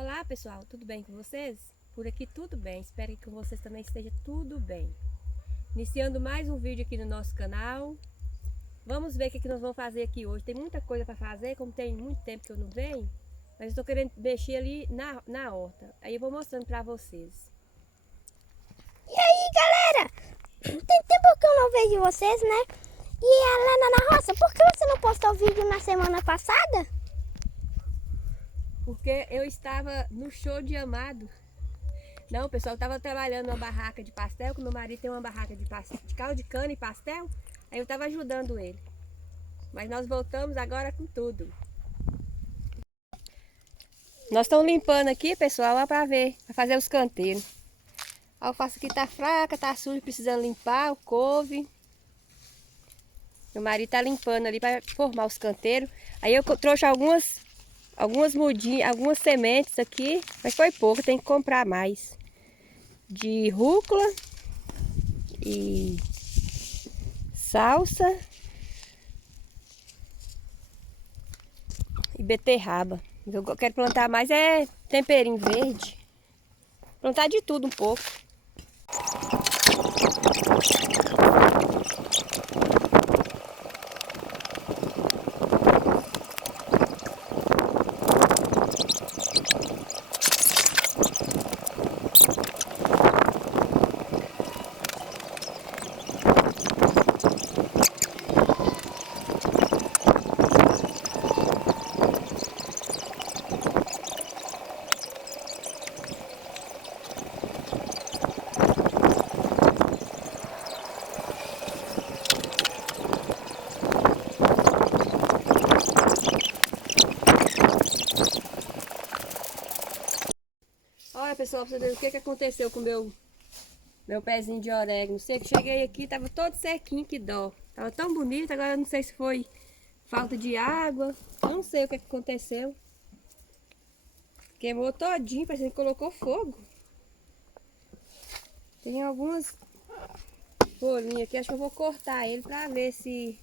Olá pessoal, tudo bem com vocês? Por aqui tudo bem, espero que com vocês também esteja tudo bem. Iniciando mais um vídeo aqui no nosso canal. Vamos ver o que nós vamos fazer aqui hoje. Tem muita coisa para fazer, como tem muito tempo que eu não venho, mas estou querendo mexer ali na horta. Aí eu vou mostrando para vocês. E aí, galera? Tem tempo que eu não vejo vocês, né? E a Lena na roça, por que você não postou vídeo na semana passada? Porque eu estava no show de Amado. Não, pessoal, eu estava trabalhando numa barraca de pastel, que meu marido tem uma barraca de caldo de cana e pastel. Aí eu estava ajudando ele. Mas nós voltamos agora com tudo. Nós estamos limpando aqui, pessoal, ó, para ver, para fazer os canteiros. A alface aqui tá fraca, tá suja, precisando limpar, o couve. Meu marido tá limpando ali para formar os canteiros. Aí eu trouxe algumas mudinhas, algumas sementes aqui, mas foi pouco, tem que comprar mais. De rúcula e salsa e beterraba. Eu quero plantar mais temperinho verde. Plantar de tudo um pouco. Olha, pessoal, pra você ver o que aconteceu com o meu pezinho de orégano. Sei que cheguei aqui, tava todo sequinho, que dó. Tava tão bonito, agora não sei se foi falta de água. Não sei o que aconteceu. Queimou todinho, parece que colocou fogo. Tem algumas folhinhas aqui, acho que eu vou cortar ele pra ver se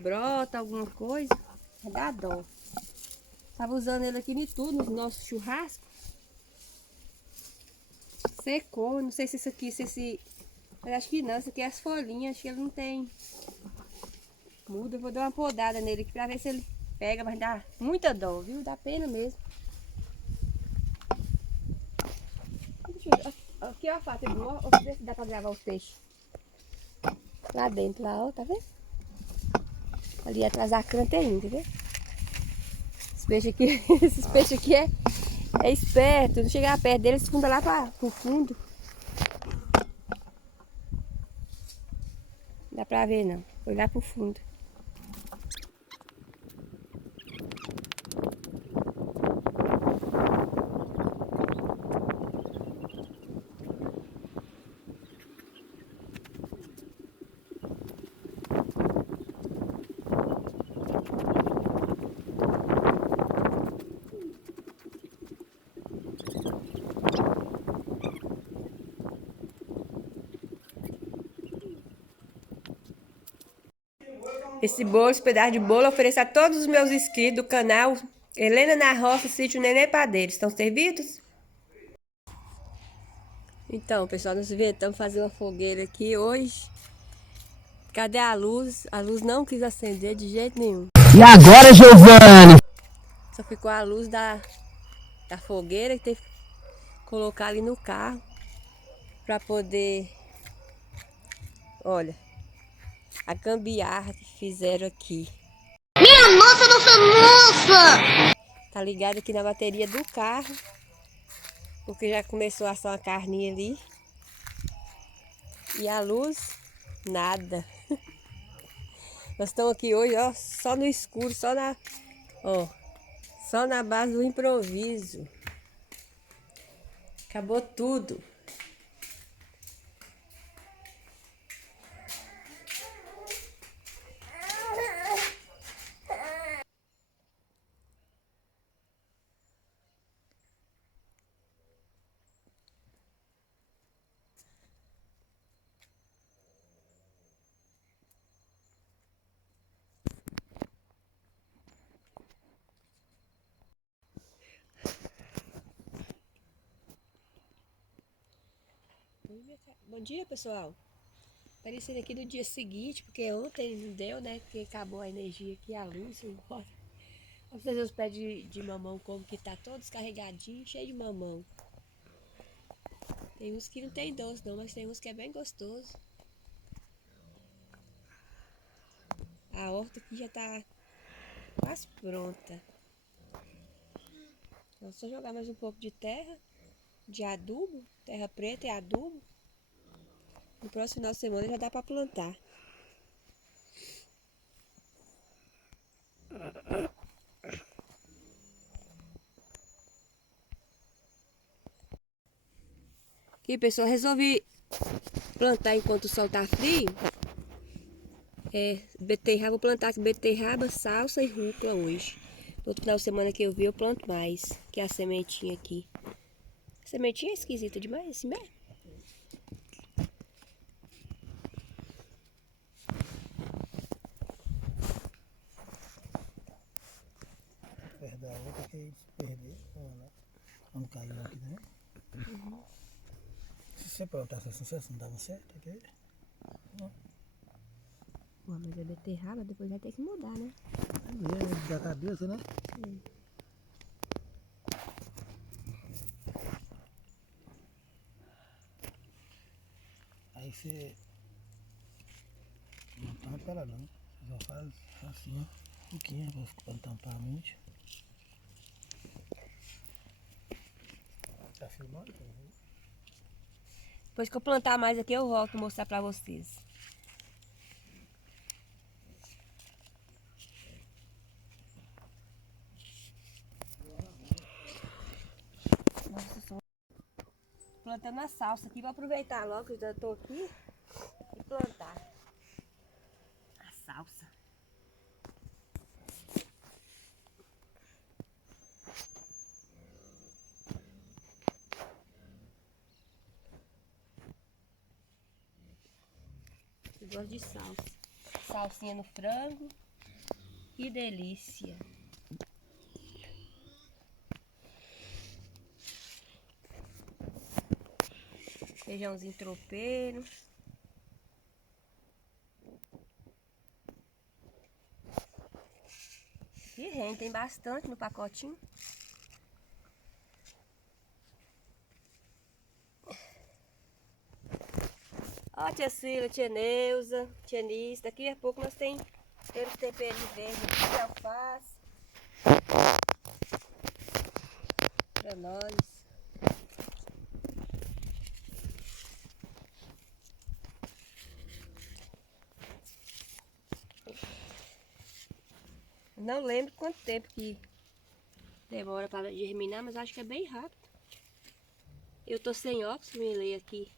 brota alguma coisa. Vai dar dó. Tava usando ele aqui em tudo, no nosso churrasco. Secou, não sei se isso aqui, mas acho que não, isso aqui é as folhinhas, acho que ele não tem muda. Eu vou dar uma podada nele aqui pra ver se ele pega, mas dá muita dó, viu? Dá pena mesmo. Aqui, ó, Fábio, ó, ver se dá pra gravar os peixes. Lá dentro, lá, ó, tá vendo? Ali atrás da cana tem, tá vendo? Esses peixes aqui, esses peixes aqui é esperto. Se chegar perto deles, funda lá pro fundo. Não dá pra ver, não. Foi lá pro fundo. Esse pedaço de bolo, eu ofereço a todos os meus inscritos do canal Helena na Roça, Sítio Nenê Padeiro. Estão servidos? Então, pessoal, nós inventamos fazer uma fogueira aqui hoje. Cadê a luz? A luz não quis acender de jeito nenhum. E agora, Giovanni? Só ficou a luz da fogueira que teve que colocar ali no carro para poder... Olha, a gambiarra que fizeram aqui. Minha nossa, nossa, nossa! Tá ligado aqui na bateria do carro, porque já começou a assar uma carninha ali. E a luz, nada. Nós estamos aqui hoje, ó, só no escuro, ó, só na base do improviso. Acabou tudo. Bom dia, pessoal. Aparecendo aqui no dia seguinte, porque ontem não deu, né? Porque acabou a energia aqui, a luz, foi embora. Vamos fazer os pés de mamão como que tá todos carregadinhos, cheio de mamão. Tem uns que não tem doce não, mas tem uns que é bem gostoso. A horta aqui já tá quase pronta. Então, só jogar mais um pouco de terra, de adubo, terra preta e adubo. No próximo final de semana já dá para plantar. Aqui, pessoal, resolvi plantar enquanto o sol tá frio. Beterraba, vou plantar aqui beterraba, salsa e rúcula hoje. No outro final de semana que eu vi, eu planto mais. Que é a sementinha aqui. A sementinha é esquisita demais, assim mesmo. Perder a outra que se perder, não caiu aqui, né? Se você plantasse assim, você não dava certo aqui? Bom, mas a beterraba depois vai ter que mudar, né? Da cabeça, né? Aí você não tampa ela não. Você só faz assim, ó. Um pouquinho, pra não tampar muito. Tá filmando? Depois que eu plantar mais aqui, eu volto mostrar pra vocês. Nossa, só plantando a salsa aqui, vou aproveitar logo que eu já tô aqui e plantar a salsa. Eu gosto de salsa. Salsinha no frango. Que delícia. Feijãozinho tropeiro. E rende, tem bastante no pacotinho. Ó, tia Cila, tia Neuza, tia Nice. Daqui a pouco nós tem aqueles temperinhos verdes aqui, alface. Pra nós. Não lembro quanto tempo que demora para germinar, mas acho que é bem rápido. Eu tô sem óculos, me ler aqui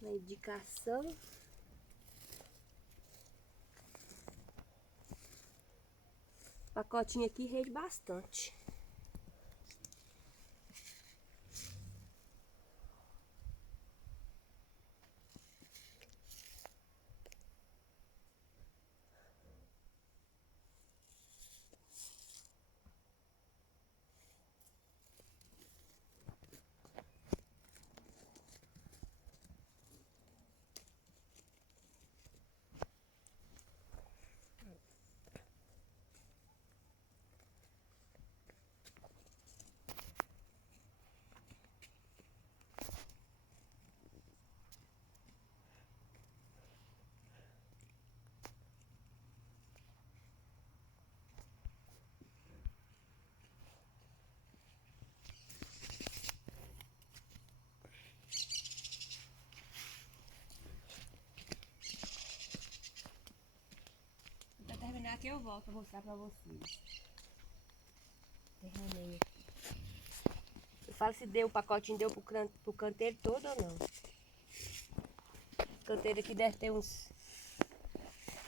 na indicação. O pacotinho aqui rende bastante. Pra terminar aqui eu volto pra mostrar pra vocês. Terminei aqui. Eu falo se deu, o pacotinho deu pro canteiro todo ou não. O canteiro aqui deve ter uns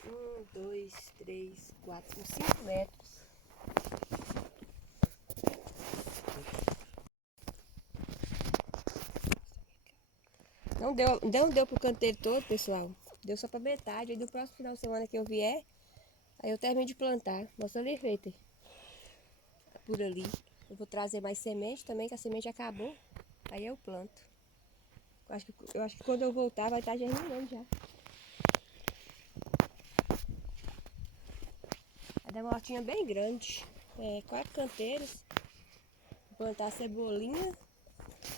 1, 2, 3, 4, uns 5 metros. Não deu pro canteiro todo, pessoal. Deu só pra metade. Aí do próximo final de semana que eu vier, aí eu termino de plantar. Mostra ali, feita. Por ali. Eu vou trazer mais semente também, que a semente acabou. Aí eu planto. Eu acho que quando eu voltar vai estar germinando já. Vai dar uma hortinha bem grande. 4 canteiros. Vou plantar cebolinha,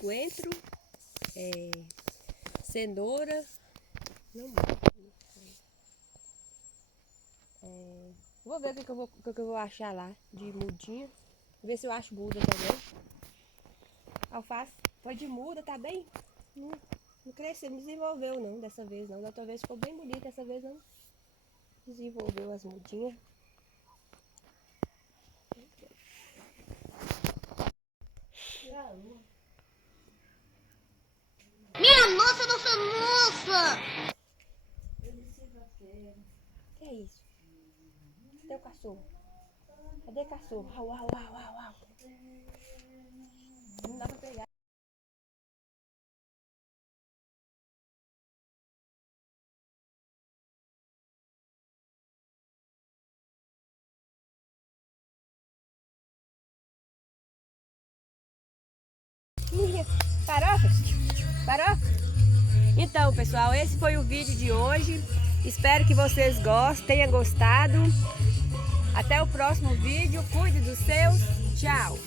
coentro, cenoura. Não muito. Vou ver o que eu vou achar lá de mudinha. Ver se eu acho muda também. Alface foi de muda, tá bem? Não cresceu, não desenvolveu não dessa vez não. Da outra vez ficou bem bonita, dessa vez não desenvolveu as mudinhas. Minha nossa, nossa, nossa! Que é isso? Cadê o cachorro? Cadê o cachorro? Au, au, au, au, au. Não dá pra pegar. Farofa? Farofa? Então, pessoal, esse foi o vídeo de hoje. Espero que vocês tenham gostado. Até o próximo vídeo. Cuide dos seus. Tchau.